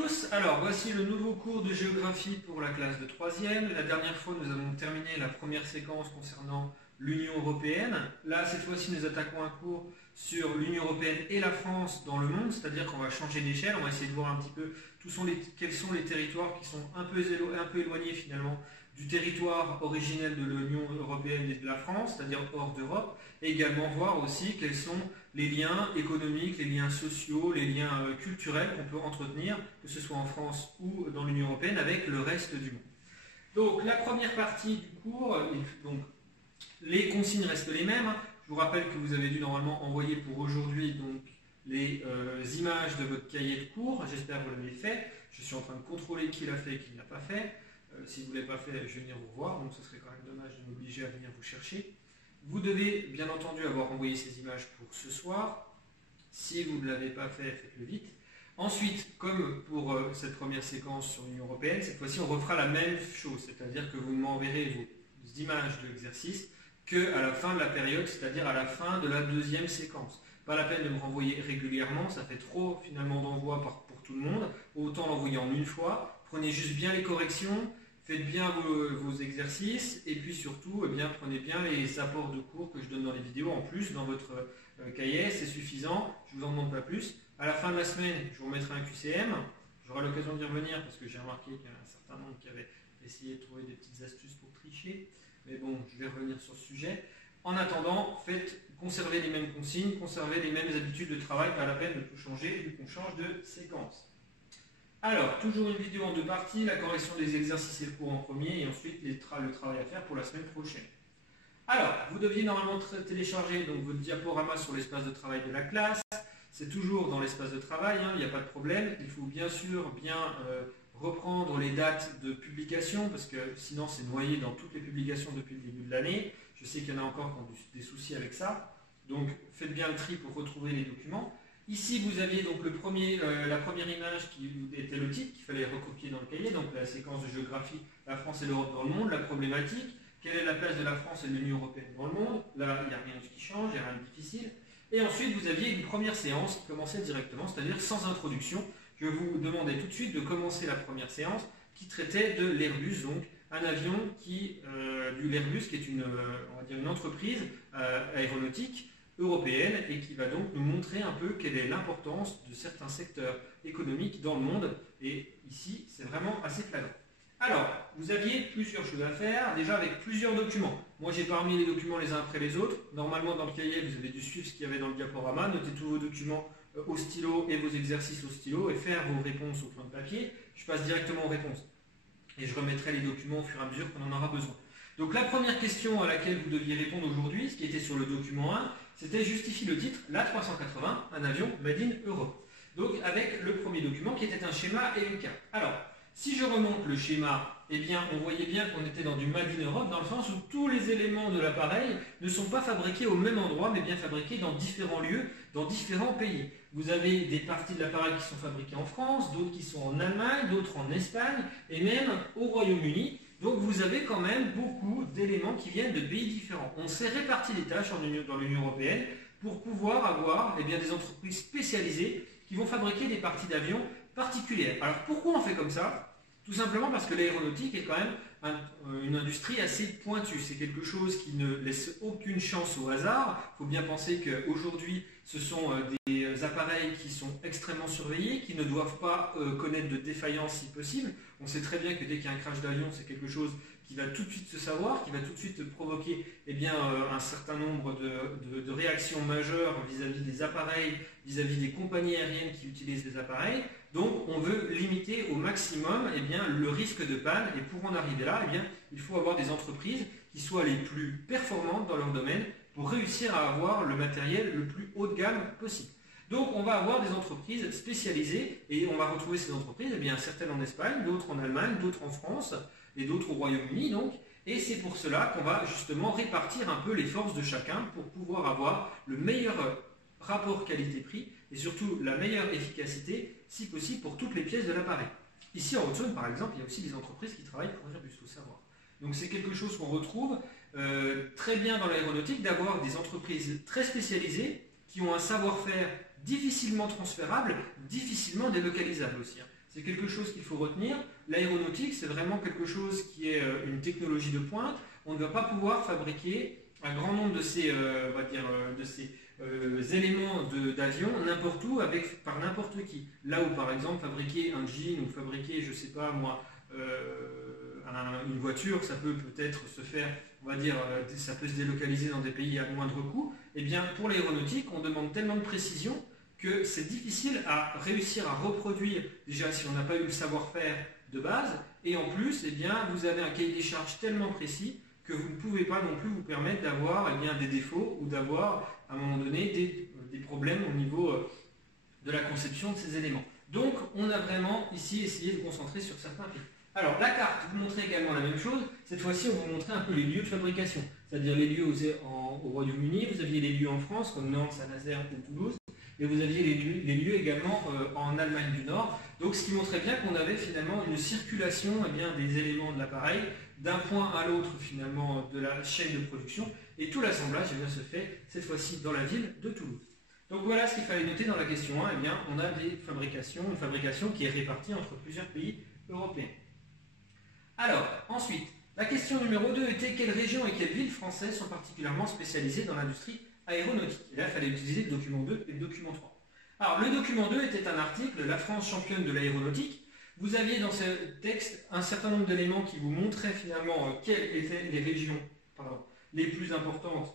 tous, alors voici le nouveau cours de géographie pour la classe de 3e. La dernière fois nous avons terminé la première séquence concernant l'Union Européenne. Là cette fois-ci nous attaquons un cours sur l'Union Européenne et la France dans le monde, c'est-à-dire qu'on va changer d'échelle, on va essayer de voir un petit peu quels sont les territoires qui sont un peu éloignés finalement du territoire originel de l'Union Européenne et de la France, c'est-à-dire hors d'Europe, et également voir aussi quels sont les liens économiques, les liens sociaux, les liens culturels qu'on peut entretenir, que ce soit en France ou dans l'Union Européenne, avec le reste du monde. Donc la première partie du cours, donc, les consignes restent les mêmes. Je vous rappelle que vous avez dû normalement envoyer pour aujourd'hui donc, les images de votre cahier de cours. J'espère que vous l'avez fait. Je suis en train de contrôler qui l'a fait et qui ne l'a pas fait. Si vous ne l'avez pas fait, je vais venir vous voir, donc ce serait quand même dommage de m'obliger à venir vous chercher. Vous devez bien entendu avoir envoyé ces images pour ce soir. Si vous ne l'avez pas fait, faites-le vite. Ensuite, comme pour cette première séquence sur l'Union Européenne, cette fois-ci on refera la même chose, c'est-à-dire que vous m'enverrez vos images de l'exercice qu'à la fin de la période, c'est-à-dire à la fin de la deuxième séquence. Pas la peine de me renvoyer régulièrement, ça fait trop finalement d'envoi pour tout le monde, autant l'envoyer en une fois. Prenez juste bien les corrections, faites bien vos exercices et puis surtout, prenez bien les apports de cours que je donne dans les vidéos en plus dans votre cahier, c'est suffisant, je ne vous en demande pas plus. À la fin de la semaine, je vous remettrai un QCM, j'aurai l'occasion d'y revenir parce que j'ai remarqué qu'il y a un certain nombre qui avaient essayé de trouver des petites astuces pour tricher, mais bon, je vais revenir sur ce sujet. En attendant, conservez les mêmes consignes, conservez les mêmes habitudes de travail, pas la peine de tout changer vu qu'on change de séquence. Alors, toujours une vidéo en deux parties, la correction des exercices et le cours en premier, et ensuite le travail à faire pour la semaine prochaine. Alors, vous deviez normalement télécharger donc, votre diaporama sur l'espace de travail de la classe. C'est toujours dans l'espace de travail, il n'y a pas de problème. Il faut bien sûr reprendre les dates de publication, parce que sinon c'est noyé dans toutes les publications depuis le début de l'année. Je sais qu'il y en a encore qui ont des soucis avec ça. Donc, faites bien le tri pour retrouver les documents. Ici, vous aviez donc la première image qui était le titre qu'il fallait recopier dans le cahier, donc la séquence de géographie, la France et l'Europe dans le monde, la problématique, quelle est la place de la France et de l'Union Européenne dans le monde. Là, il n'y a rien qui change, il n'y a rien de difficile. Et ensuite, vous aviez une première séance qui commençait directement, c'est-à-dire sans introduction. Je vous demandais tout de suite de commencer la première séance qui traitait de l'Airbus, donc un avion l'Airbus qui est une entreprise aéronautique européenne et qui va donc nous montrer un peu quelle est l'importance de certains secteurs économiques dans le monde. Et ici, c'est vraiment assez flagrant. Alors, vous aviez plusieurs choses à faire, déjà avec plusieurs documents. Moi, j'ai pas remis les documents les uns après les autres. Normalement, dans le cahier, vous avez dû suivre ce qu'il y avait dans le diaporama, noter tous vos documents au stylo et vos exercices au stylo et faire vos réponses au plan de papier. Je passe directement aux réponses. Et je remettrai les documents au fur et à mesure qu'on en aura besoin. Donc, la première question à laquelle vous deviez répondre aujourd'hui, ce qui était sur le document 1, c'était justifie le titre, l'A380, un avion made in Europe. Donc, avec le premier document qui était un schéma et une carte. Alors, si je remonte le schéma, on voyait bien qu'on était dans du Made in Europe, dans le sens où tous les éléments de l'appareil ne sont pas fabriqués au même endroit, mais bien fabriqués dans différents lieux, dans différents pays. Vous avez des parties de l'appareil qui sont fabriquées en France, d'autres qui sont en Allemagne, d'autres en Espagne, et même au Royaume-Uni. Donc vous avez quand même beaucoup d'éléments qui viennent de pays différents. On s'est réparti les tâches dans l'Union Européenne pour pouvoir avoir des entreprises spécialisées qui vont fabriquer des parties d'avions particulières. Alors pourquoi on fait comme ça ? Tout simplement parce que l'aéronautique est quand même une industrie assez pointue. C'est quelque chose qui ne laisse aucune chance au hasard. Il faut bien penser qu'aujourd'hui, ce sont des appareils qui sont extrêmement surveillés, qui ne doivent pas connaître de défaillance si possible. On sait très bien que dès qu'il y a un crash d'avion, c'est quelque chose qui va tout de suite se savoir, qui va tout de suite provoquer un certain nombre de réactions majeures vis-à-vis des appareils, vis-à-vis des compagnies aériennes qui utilisent des appareils. Donc on veut limiter au maximum le risque de panne, et pour en arriver là, il faut avoir des entreprises qui soient les plus performantes dans leur domaine pour réussir à avoir le matériel le plus haut de gamme possible. Donc on va avoir des entreprises spécialisées, et on va retrouver ces entreprises, certaines en Espagne, d'autres en Allemagne, d'autres en France, et d'autres au Royaume-Uni, et c'est pour cela qu'on va justement répartir un peu les forces de chacun pour pouvoir avoir le meilleur rapport qualité-prix et surtout la meilleure efficacité, si possible, pour toutes les pièces de l'appareil. Ici en Haute-Saône, par exemple, il y a aussi des entreprises qui travaillent pour Airbus, il faut savoir. Donc c'est quelque chose qu'on retrouve très bien dans l'aéronautique, d'avoir des entreprises très spécialisées qui ont un savoir-faire difficilement transférable, difficilement délocalisable aussi. c'est quelque chose qu'il faut retenir. L'aéronautique, c'est vraiment quelque chose qui est une technologie de pointe. On ne va pas pouvoir fabriquer un grand nombre de ces, éléments d'avion n'importe où par n'importe qui. Là où par exemple fabriquer un jean ou fabriquer, je sais pas moi, une voiture, ça peut peut-être se faire, on va dire, ça peut se délocaliser dans des pays à moindre coût. Eh bien pour l'aéronautique, on demande tellement de précision que c'est difficile à réussir à reproduire, déjà si on n'a pas eu le savoir-faire de base, et en plus, eh bien, vous avez un cahier des charges tellement précis que vous ne pouvez pas non plus vous permettre d'avoir des défauts ou d'avoir à un moment donné des problèmes au niveau de la conception de ces éléments. Donc on a vraiment ici essayé de concentrer sur certains pays. Alors la carte vous montre également la même chose, cette fois-ci on vous montrait un peu les lieux de fabrication, c'est-à-dire les lieux au Royaume-Uni, vous aviez les lieux en France comme Nantes, Saint-Nazaire ou Toulouse, et vous aviez les lieux également en Allemagne du Nord. Donc ce qui montrait bien qu'on avait finalement une circulation des éléments de l'appareil d'un point à l'autre finalement de la chaîne de production, et tout l'assemblage se fait cette fois-ci dans la ville de Toulouse. Donc voilà ce qu'il fallait noter dans la question 1, on a une fabrication qui est répartie entre plusieurs pays européens. Alors, ensuite, la question numéro 2 était quelles régions et quelles villes françaises sont particulièrement spécialisées dans l'industrie aéronautique. Et là, il fallait utiliser le document 2 et le document 3. Alors, le document 2 était un article, La France championne de l'aéronautique. Vous aviez dans ce texte un certain nombre d'éléments qui vous montraient finalement quelles étaient les régions les plus importantes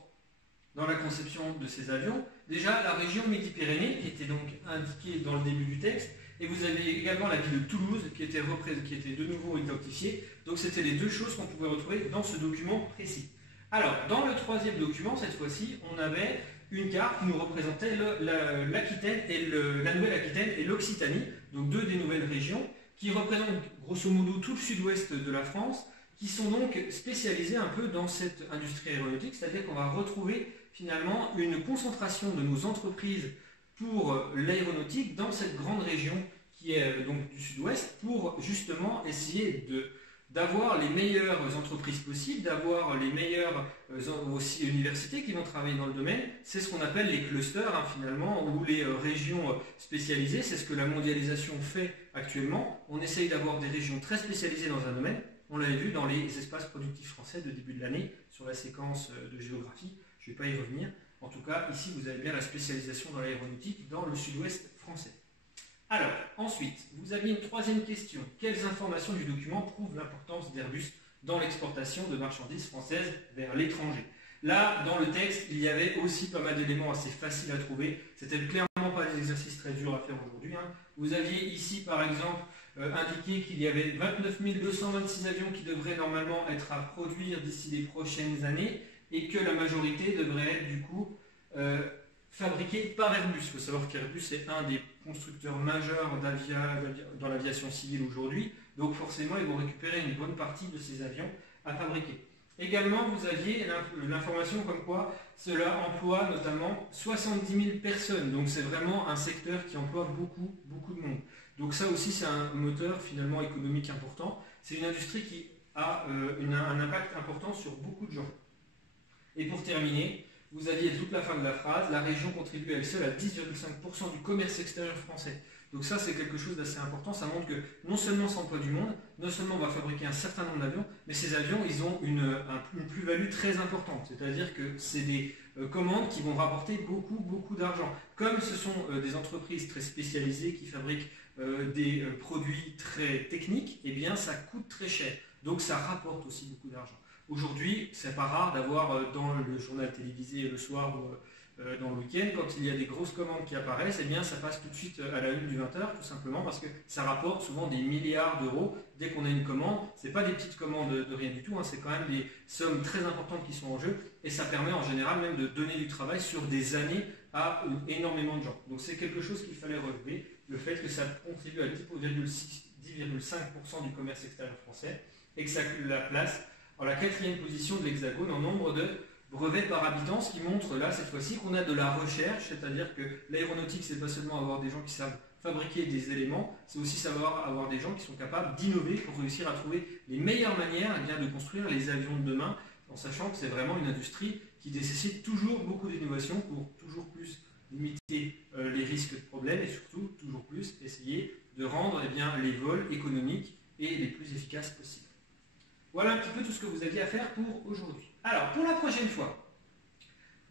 dans la conception de ces avions. Déjà, la région Midi-Pyrénées, qui était donc indiquée dans le début du texte, et vous avez également la ville de Toulouse, qui était de nouveau identifiée. Donc, c'était les deux choses qu'on pouvait retrouver dans ce document précis. Alors, dans le troisième document, cette fois-ci, on avait une carte qui nous représentait l'Aquitaine et la Nouvelle-Aquitaine et l'Occitanie, donc deux des nouvelles régions, qui représentent grosso modo tout le sud-ouest de la France, qui sont donc spécialisées un peu dans cette industrie aéronautique, c'est-à-dire qu'on va retrouver finalement une concentration de nos entreprises pour l'aéronautique dans cette grande région qui est donc du sud-ouest, pour justement essayer d'avoir les meilleures entreprises possibles, d'avoir les meilleures aussi universités qui vont travailler dans le domaine. C'est ce qu'on appelle les clusters finalement, ou les régions spécialisées. C'est ce que la mondialisation fait actuellement. On essaye d'avoir des régions très spécialisées dans un domaine. On l'avait vu dans les espaces productifs français de début de l'année, sur la séquence de géographie. Je ne vais pas y revenir. En tout cas, ici, vous avez bien la spécialisation dans l'aéronautique dans le sud-ouest français. Alors, ensuite, vous aviez une troisième question. Quelles informations du document prouvent l'importance d'Airbus dans l'exportation de marchandises françaises vers l'étranger? Là, dans le texte, il y avait aussi pas mal d'éléments assez faciles à trouver. C'était clairement pas des exercices très durs à faire aujourd'hui. Vous aviez ici, par exemple, indiqué qu'il y avait 29 226 avions qui devraient normalement être à produire d'ici les prochaines années et que la majorité devrait être du coup fabriquée par Airbus. Il faut savoir qu'Airbus est un des constructeurs majeurs dans l'aviation civile aujourd'hui, donc forcément ils vont récupérer une bonne partie de ces avions à fabriquer. Également, vous aviez l'information comme quoi cela emploie notamment 70 000 personnes, donc c'est vraiment un secteur qui emploie beaucoup, beaucoup de monde. Donc ça aussi c'est un moteur finalement économique important, c'est une industrie qui a un impact important sur beaucoup de gens. Et pour terminer, vous aviez toute la fin de la phrase, la région contribue à elle seule à 10,5% du commerce extérieur français. Donc ça c'est quelque chose d'assez important, ça montre que non seulement ça emploie du monde, non seulement on va fabriquer un certain nombre d'avions, mais ces avions ils ont une plus-value très importante, c'est-à-dire que c'est des commandes qui vont rapporter beaucoup, beaucoup d'argent. Comme ce sont des entreprises très spécialisées qui fabriquent des produits très techniques, eh bien ça coûte très cher, donc ça rapporte aussi beaucoup d'argent. Aujourd'hui, c'est pas rare d'avoir dans le journal télévisé le soir ou dans le week-end, quand il y a des grosses commandes qui apparaissent, eh bien ça passe tout de suite à la une du 20h, tout simplement parce que ça rapporte souvent des milliards d'euros dès qu'on a une commande. Ce n'est pas des petites commandes de rien du tout, c'est quand même des sommes très importantes qui sont en jeu, et ça permet en général même de donner du travail sur des années à énormément de gens. Donc c'est quelque chose qu'il fallait relever, le fait que ça contribue à 10,5% du commerce extérieur français, et que ça la place en la 4e position de l'Hexagone en nombre de brevets par habitant, ce qui montre là cette fois-ci qu'on a de la recherche, c'est-à-dire que l'aéronautique c'est pas seulement avoir des gens qui savent fabriquer des éléments, c'est aussi savoir avoir des gens qui sont capables d'innover pour réussir à trouver les meilleures manières de construire les avions de demain, en sachant que c'est vraiment une industrie qui nécessite toujours beaucoup d'innovation pour toujours plus limiter les risques de problèmes et surtout toujours plus essayer de rendre les vols économiques et les plus efficaces possibles. Voilà un petit peu tout ce que vous aviez à faire pour aujourd'hui. Alors, pour la prochaine fois,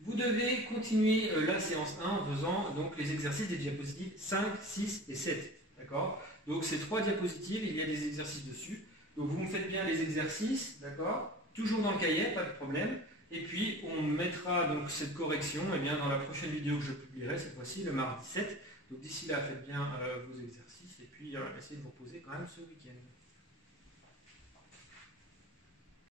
vous devez continuer la séance 1 en faisant donc les exercices des diapositives 5, 6 et 7. D'accord? Donc, ces 3 diapositives, il y a des exercices dessus. Donc, vous me faites bien les exercices, d'accord? Toujours dans le cahier, pas de problème. Et puis, on mettra donc cette correction dans la prochaine vidéo que je publierai, cette fois-ci, le mardi 7. Donc, d'ici là, faites bien vos exercices et puis essayez de vous reposer quand même ce week-end.